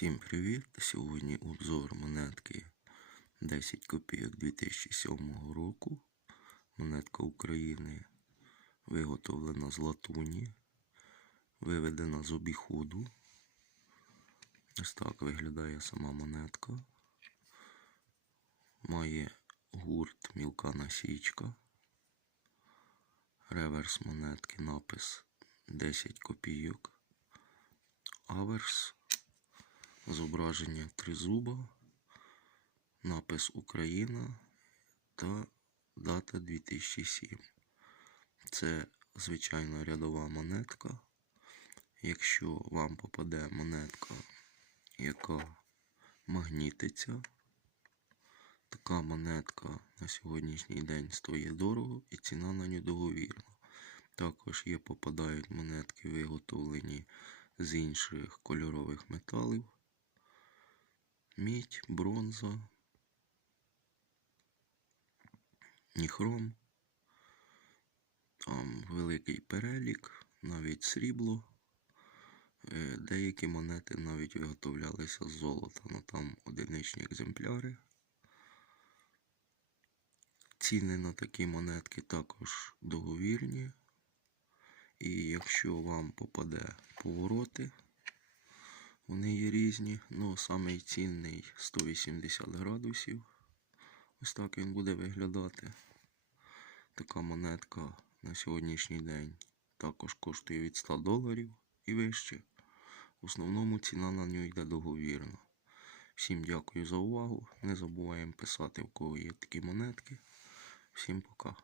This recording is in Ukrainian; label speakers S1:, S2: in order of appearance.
S1: Всім привіт! Сьогодні обзор монетки 10 копійок 2007 року. Монетка України виготовлена з латуні, виведена з обіходу. Ось так виглядає сама монетка. Має гурт мілка насічка. Реверс монетки напис 10 копійок. Аверс зображення тризуба, напис Україна та дата 2007. Це звичайна рядова монетка. Якщо вам попаде монетка, яка магнітиться, така монетка на сьогоднішній день стоїть дорого і ціна на нього договірна. Також є попадають монетки, виготовлені з інших кольорових металів. Мідь, бронза, ніхром. Там великий перелік, навіть срібло. Е, Деякі монети навіть виготовлялися з золота, ну там одиничні екземпляри. Ціни на такі монетки також договірні. І якщо вам попаде повороти, вони є різні. Ну, самий цінний 180 градусів. Ось так він буде виглядати. Така монетка на сьогоднішній день також коштує від 100 доларів і вище. В основному ціна на нього йде договірна. Всім дякую за увагу. Не забуваємо писати, в кого є такі монетки. Всім пока.